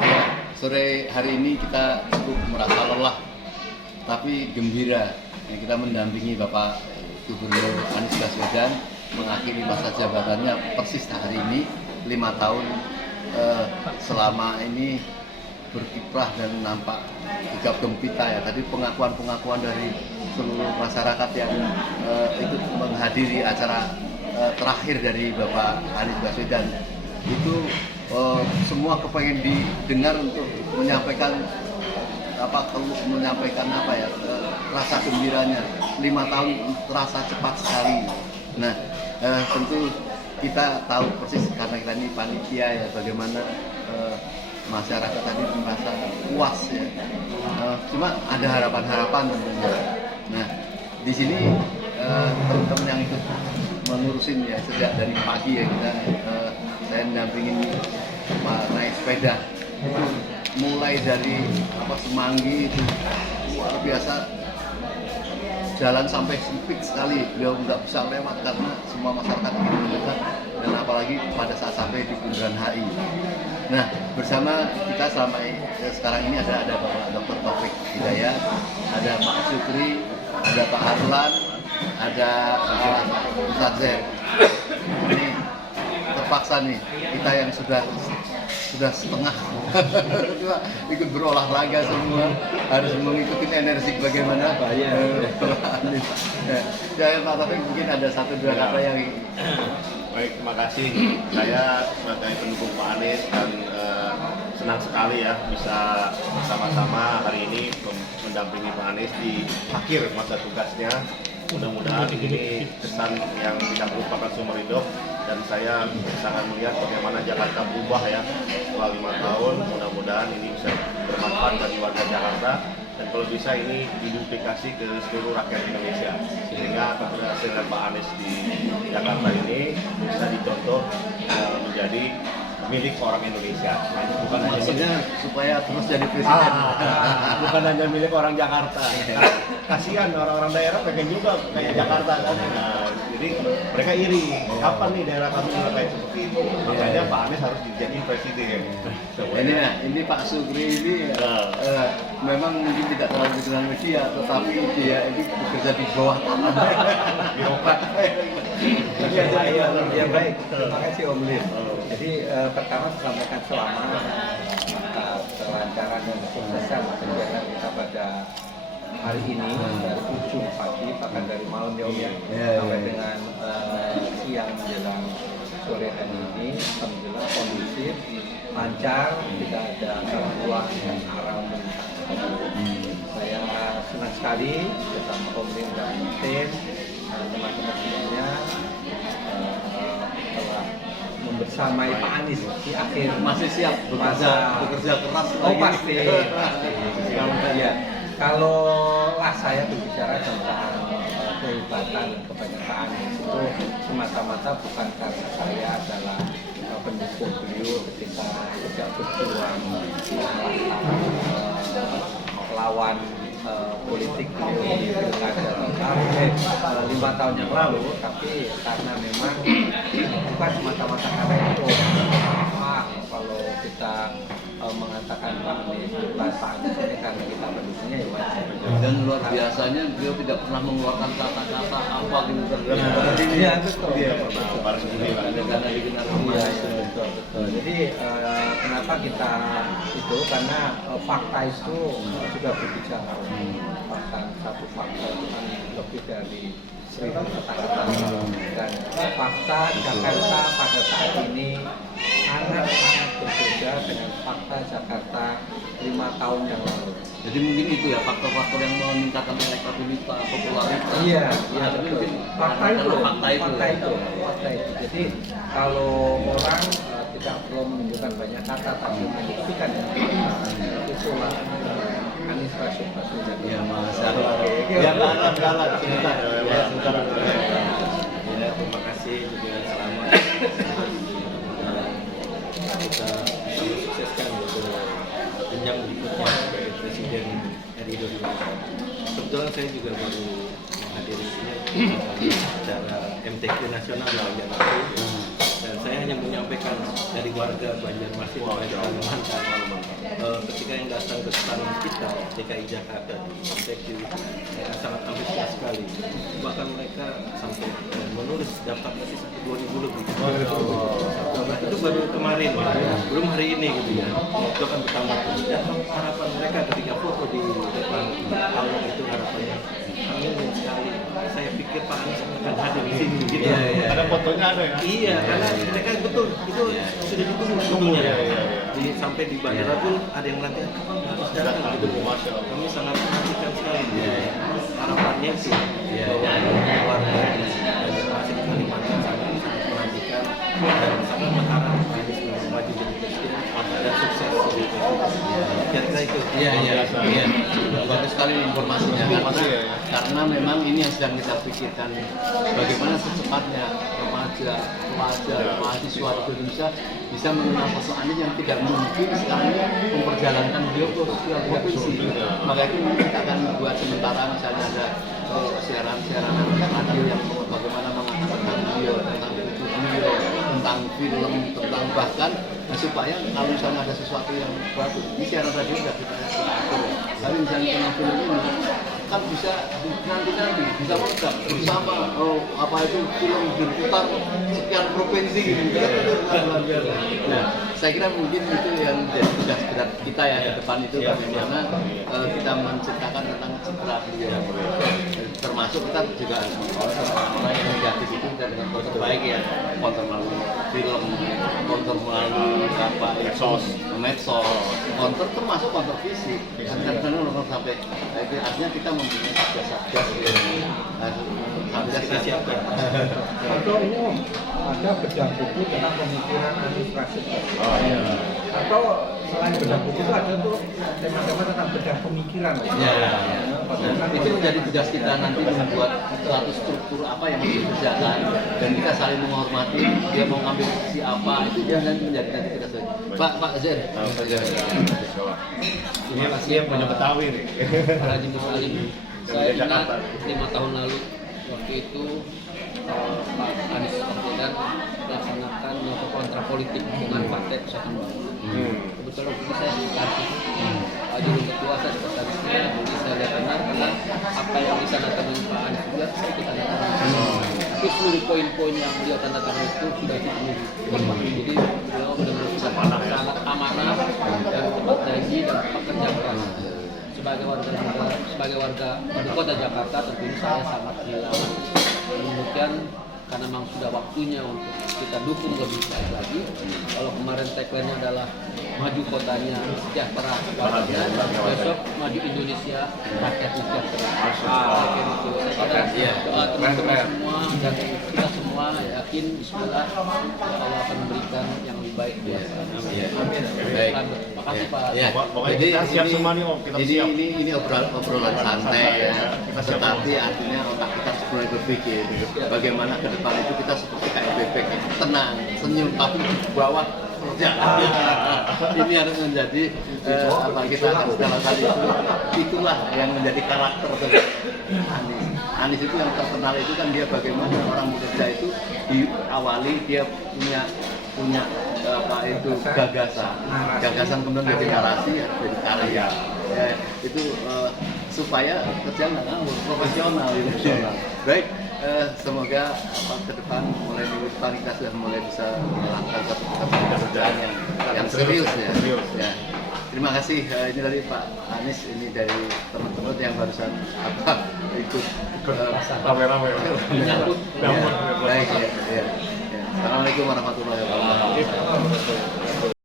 Ya, sore hari ini kita cukup merasa lelah, tapi gembira. Kita mendampingi Bapak Gubernur Anies Baswedan mengakhiri masa jabatannya persis hari ini 5 tahun. Selama ini berkiprah dan nampak gegap gempita ya. Tadi pengakuan dari seluruh masyarakat yang ikut menghadiri acara terakhir dari Bapak Anies Baswedan itu semua kepengen didengar untuk menyampaikan rasa gembiranya. 5 tahun terasa cepat sekali. Nah, tentu kita tahu persis karena kita ini panitia ya, bagaimana masyarakat tadi merasa puas ya. Cuma ada harapan-harapan tentunya. Nah, di sini teman-teman yang ikut mengurusin ya sejak dari pagi ya, saya mendampingin naik sepeda itu mulai dari Semanggi itu luar biasa, jalan sampai sempit sekali, beliau nggak bisa lewat karena semua masyarakat ingin mendekat, dan apalagi pada saat sampai di Bundaran HI. Nah, bersama kita selama sekarang ini ada Bapak Dr. Taufik Hidayat, ada Pak Sukri, ada Pak Harlan, ada Ustadz Zer. Ini terpaksa nih kita yang sudah setengah ikut berolahraga semua harus mengikuti energi bagaimana Pak ya. Pak Taufik mungkin ada 1-2 kata yang baik. Terima kasih. Saya sebagai pendukung Pak Anies dan senang sekali ya bisa bersama-sama hari ini mendampingi Pak Anies di akhir masa tugasnya. Mudah-mudahan ini kesan yang tidak merupakan sumber hidup, dan saya sangat melihat bagaimana Jakarta berubah ya setelah 5 tahun. Mudah-mudahan ini bisa bermanfaat bagi warga Jakarta, dan kalau bisa ini diduplikasi ke seluruh rakyat Indonesia, sehingga keberhasilan Pak Anies di Jakarta ini bisa dicontoh menjadi milik orang Indonesia. Bukan maksudnya supaya terus jadi presiden. Bukan hanya milik orang Jakarta. Kasihan orang-orang daerah pengen juga kayak Jakarta kan. Jadi mereka iri. Kapan nih daerah kami juga kayak seperti itu? Makanya Pak Anies harus jadi presiden. Ini Pak Sukri ini memang mungkin tidak terlalu dikenal media, tetapi dia ini bekerja di bawah tanah. Birokrat. Ya baik, terima kasih Om Lim. Jadi pertama sampaikan selamat atas kelancaran dan kesuksesan perjalanan kita pada hari ini dari ujung pagi bahkan dari malam ya Om ya, sampai dengan siang menjelang sore hari ini. Alhamdulillah kondusif, lancar, tidak ada gangguan dan arah Saya senang sekali bersama Om Lim dan tim teman-teman semuanya telah membersamai Pak Anies di akhir. Masih siap bekerja keras. Oh pasti. Ya. Kalau saya berbicara tentang kehebatan dan kebanyakan Pak Anies itu semata-mata bukan karena saya adalah pendukung beliau ketika sejak berjuang lawan politik beliau di pilkada 5 tahun yang lalu, tapi karena memang bukan semata-mata karena itu. Kalau kita mengatakan Pak Anies ini karena kita pendukungnya ya wajib. Dan luar biasanya beliau tidak pernah mengeluarkan kata-kata apa gitu terhadap Iya betul. karena dikenal betul. Jadi kenapa kita itu karena fakta itu sudah berbicara. Bahkan satu fakta itu kan lebih dari 1000 kata-kata, dan fakta Jakarta pada saat ini sangat berbeda dengan fakta Jakarta 5 tahun yang lalu. Jadi mungkin itu ya faktor-faktor yang meningkatkan elektabilitas, popularitas. Iya, tapi mungkin fakta itu. Fakta itu. Jadi kalau orang tidak perlu menunjukkan banyak kata, tapi membuktikan itulah Anies Baswedan. Ya masalah. Ya Jalan. Sebentar. Ya, terima kasih juga selamat. Kita sukseskan untuk jenjang berikutnya sebagai Presiden RI 2024. Kebetulan saya juga baru menghadiri sini acara MTQ nasional yang lalu, dan saya hanya hanya menyampaikan dari warga Banjarmasin dan Kalimantan. Ketika yang datang ke stand kita DKI Jakarta di Inteksi, mereka sangat antusias sekali. Bahkan mereka sampai menulis daftar kasih 2.000 lebih. Nah, itu baru kemarin, belum hari ini gitu ya. Itu akan bertambah. Dan harapan mereka ketika foto di depan panggung itu harapannya kami ingin sekali. Saya pikir Pak Anies akan hadir di sini gitu. Ada fotonya ada ya? Iya, karena mereka betul itu sudah ditunggu sebetulnya. Jadi sampai di bandara pun ada yang nanti kapan harus datang gitu. Masya Allah. Kami sangat menantikan sekali. Harapannya sih bahwa warga di Banjarmasin Kalimantan sangat menantikan dan sangat berharap Anies maju jadi presiden dan sukses jadi presiden. Kira-kira itu. Iya. Bagus sekali informasinya Informasi, karena, ya. karena memang ini yang sedang kita pikirkan bagaimana secepatnya remaja, mahasiswa di Indonesia bisa mengenal sosok Anies yang tidak mungkin sekarang memperjalankan beliau ke sosial provinsi. Maka itu kita akan buat sementara misalnya ada siaran-siaran radio yang bagaimana mengatakan beliau tentang buku beliau, tentang film, tentang bahkan supaya kalau misalnya ada sesuatu yang bagus di siaran radio tidak kita atur. Tapi misalnya tentang film ini kan bisa nanti bisa meledak bersama apa itu film berputar sekian provinsi gitu. Nah, saya kira mungkin itu yang menjadi tugas berat kita ya ke depan itu bagaimana kita menciptakan tentang citra beliau. Termasuk kita juga orang yang negatif itu dan dengan konten baik ya, konten melalui film, konten melalui medsos, konten termasuk konten fisik. Kadang-kadang orang sampai artinya kita mempunyai satgas-satgas Kita siapkan. Atau ini Om, ada bedah buku tentang pemikiran Anies Rashid. Oh iya. Atau selain bedah buku itu ada tuh tema-tema tentang bedah pemikiran. Itu menjadi tugas kita nanti membuat suatu struktur apa yang harus dikerjakan dan kita saling menghormati. Dia mau ngambil sisi apa itu jangan menjadi nanti tugas. Pak Zen. Ini dia punya Betawi nih. Pak Haji Musalim, saya ingat 5 tahun lalu waktu itu Pak Anies Baswedan melaksanakan nota kontra politik dengan Partai Persatuan Bangunan. Kebetulan waktu itu saya sekretaris Pak Jurun Ketua, saya sekretarisnya, jadi saya lihat benar karena apa yang ditandatangani Pak Anies juga saya ikut tanda tangan. Tapi seluruh poin-poin yang beliau tanda tangan itu sudah dipenuhi. Jadi beliau benar-benar sudah sangat amanah dan tepat janji dan pekerja keras. Sebagai warga ibu kota Jakarta tentunya saya sangat kehilangan. Kemudian karena memang sudah waktunya untuk kita dukung lebih baik lagi. Kalau kemarin tagline-nya adalah maju kotanya sejahtera warganya, besok maju Indonesia rakyatnya sejahtera. Saya kira doa teman-teman semua dan kita semua yakin Bismillah Allah akan memberikan yang lebih baik buat Amin. Baik. Terima kasih Pak. Ya, Pokoknya kita siap semua nih Om. Kita jadi siap. ini obrolan santai ya. Tetapi artinya otak kita harus mulai berpikir bagaimana ke depan itu kita seperti KLBP tenang, senyum tapi di bawah kerja. Ini harus menjadi apa kita akan segala itu. Itulah yang menjadi karakter dari Anies. Anies itu yang terkenal itu kan dia bagaimana orang bekerja itu diawali dia punya apa itu gagasan kemudian jadi narasi ya jadi karya ya, itu supaya kerja nggak ngawur profesional gitu. Baik, semoga ke depan mulai minggu depan kita sudah mulai bisa melakukan satu pekerjaan yang serius ya. Ya. Terima kasih ini dari Pak Anies, ini dari teman-teman yang barusan ikut Rame-rame. menyambut. Baik ya. Assalamualaikum warahmatullahi wabarakatuh.